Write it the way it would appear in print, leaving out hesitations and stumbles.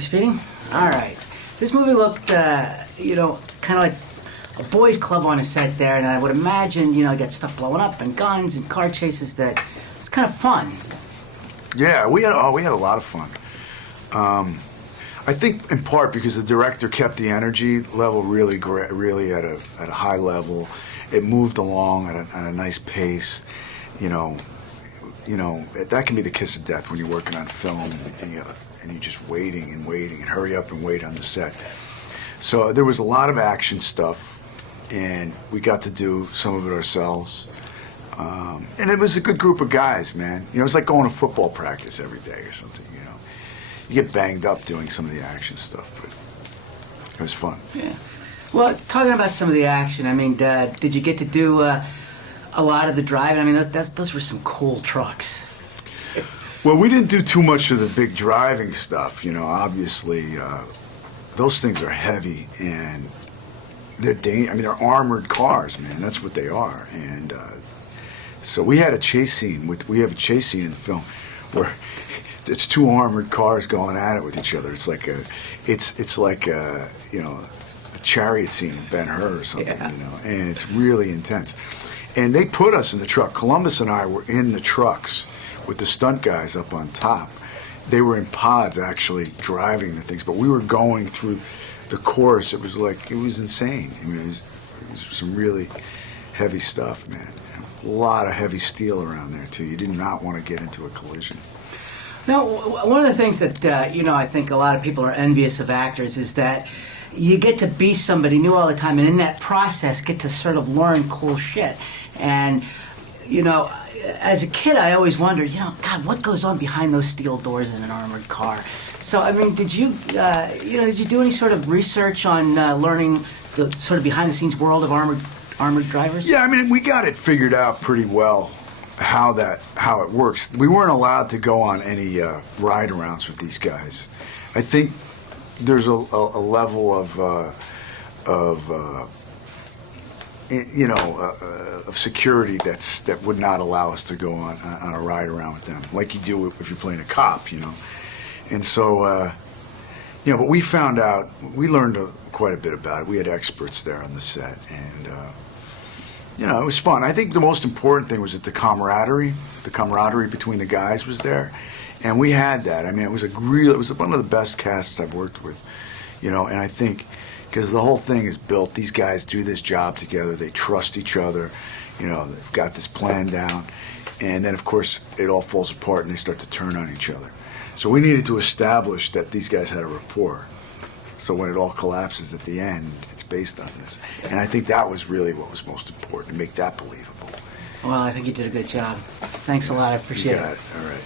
Speeding? All right. This movie looked, you know, kind of like a boys' club on a set there, and I would imagine, you know, get stuff blowing up and guns and car chases. That it's kind of fun. Yeah, we had a lot of fun. I think in part because the director kept the energy level really at a high level. It moved along at a nice pace. You know, that can be the kiss of death when you're working on film and you're just waiting and hurry up and wait on the set. So there was a lot of action stuff, and we got to do some of it ourselves. And it was a good group of guys, man. You know, it's like going to football practice every day or something, you know. You get banged up doing some of the action stuff, but it was fun. Yeah. Well, talking about some of the action, I mean, did you get to do a lot of the driving? I mean, those were some cool trucks. Well, we didn't do too much of the big driving stuff, you know. Obviously, those things are heavy, and they're armored cars, man. That's what they are. And so we had a chase scene. We have a chase scene in the film where it's two armored cars going at it with each other. It's like you know, a chariot scene in Ben-Hur or something, yeah. You know. And it's really intense. And they put us in the truck. Columbus and I were in the trucks with the stunt guys up on top. They were in pods actually driving the things, but we were going through the course. It was insane. I mean, it was some really heavy stuff, man. A lot of heavy steel around there too. You did not want to get into a collision. Now, one of the things that, you know, I think a lot of people are envious of actors is that you get to be somebody new all the time, and in that process get to sort of learn cool shit. And, you know, as a kid, I always wondered, you know, God, what goes on behind those steel doors in an armored car? So, I mean, did you do any sort of research on learning the sort of behind-the-scenes world of armored drivers? Yeah, I mean, we got it figured out pretty well how it works. We weren't allowed to go on any ride-arounds with these guys. I think there's a level of security that would not allow us to go on a ride around with them, like you do if you're playing a cop, you know. And so, you know, but we found out, we learned quite a bit about it. We had experts there on the set, and you know, it was fun. I think the most important thing was that the camaraderie between the guys was there, and we had that. I mean, it was one of the best casts I've worked with, you know. And I think because the whole thing is built, these guys do this job together. They trust each other, you know. They've got this plan down, and then of course it all falls apart and they start to turn on each other. So we needed to establish that these guys had a rapport. So when it all collapses at the end, it's based on this. And I think that was really what was most important, to make that believable. Well, I think you did a good job. Thanks a lot. I appreciate it. You got it. All right.